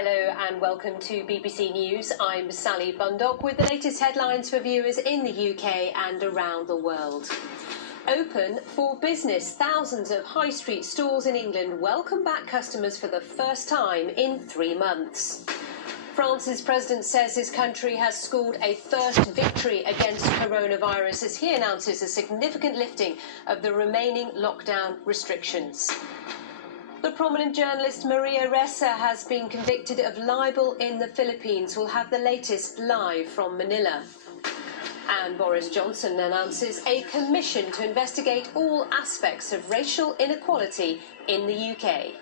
Hello and welcome to BBC News. I'm Sally Bundock with the latest headlines for viewers in the UK and around the world. Open for business. Thousands of high street stores in England welcome back customers for the first time in 3 months. France's president says his country has scored a first victory against coronavirus as he announces a significant lifting of the remaining lockdown restrictions. The prominent journalist Maria Ressa has been convicted of libel in the Philippines. We'll have the latest live from Manila. And Boris Johnson announces a commission to investigate all aspects of racial inequality in the UK.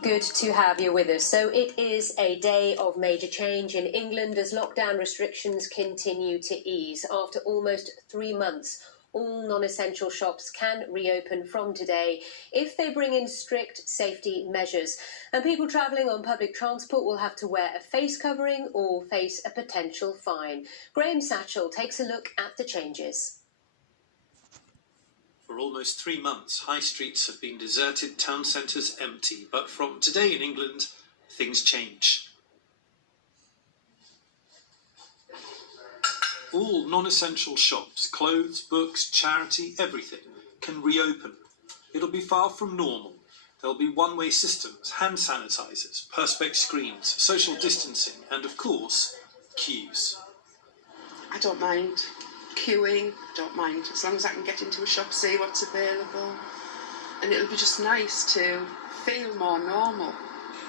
Good to have you with us. So it is a day of major change in England as lockdown restrictions continue to ease. After almost 3 months, all non-essential shops can reopen from today if they bring in strict safety measures. And people travelling on public transport will have to wear a face covering or face a potential fine. Graham Satchell takes a look at the changes. For almost 3 months, high streets have been deserted, town centres empty. But from today in England, things change. All non-essential shops, clothes, books, charity, everything, can reopen. It'll be far from normal. There'll be one-way systems, hand sanitisers, perspex screens, social distancing, and of course, queues. I don't mind queuing, don't mind, as long as I can get into a shop, see what's available, and it'll be just nice to feel more normal.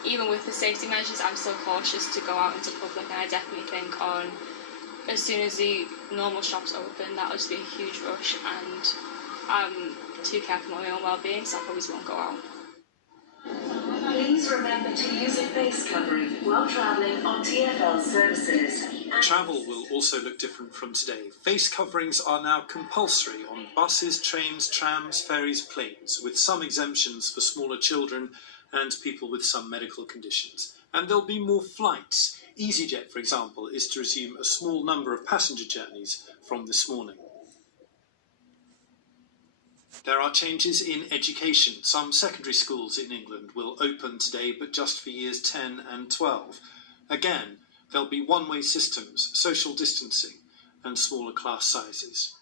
Even with the safety measures, I'm still cautious to go out into public, and I definitely think as soon as the normal shops open, that'll just be a huge rush, and I'm too careful of my own well-being, so I probably won't go out. Please remember to use a face covering while travelling on TfL services. Travel will also look different from today. Face coverings are now compulsory on buses, trains, trams, ferries, planes, with some exemptions for smaller children and people with some medical conditions. And there'll be more flights. EasyJet, for example, is to resume a small number of passenger journeys from this morning. There are changes in education. Some secondary schools in England will open today, but just for years 10 and 12. Again, there'll be one-way systems, social distancing, and smaller class sizes.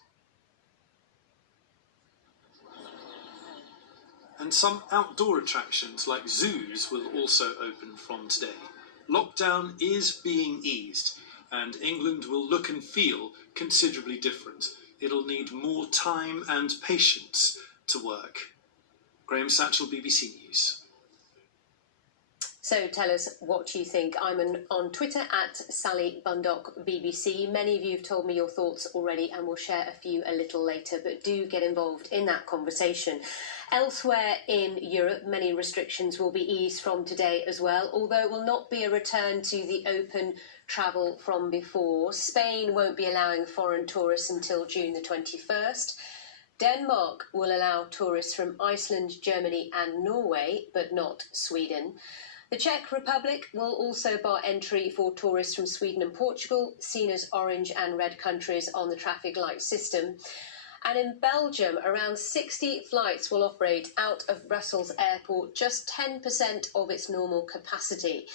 And some outdoor attractions like zoos will also open from today. Lockdown is being eased, and England will look and feel considerably different. It'll need more time and patience to work. Graham Satchell, BBC News. So tell us what you think. I'm on Twitter at Sally Bundock BBC. Many of you have told me your thoughts already, and we'll share a few a little later, but do get involved in that conversation. Elsewhere in Europe, many restrictions will be eased from today as well, although it will not be a return to the open travel from before. Spain won't be allowing foreign tourists until June the 21st. Denmark will allow tourists from Iceland, Germany and Norway, but not Sweden. The Czech Republic will also bar entry for tourists from Sweden and Portugal, seen as orange and red countries on the traffic light system. And in Belgium, around 60 flights will operate out of Brussels airport, just 10% of its normal capacity.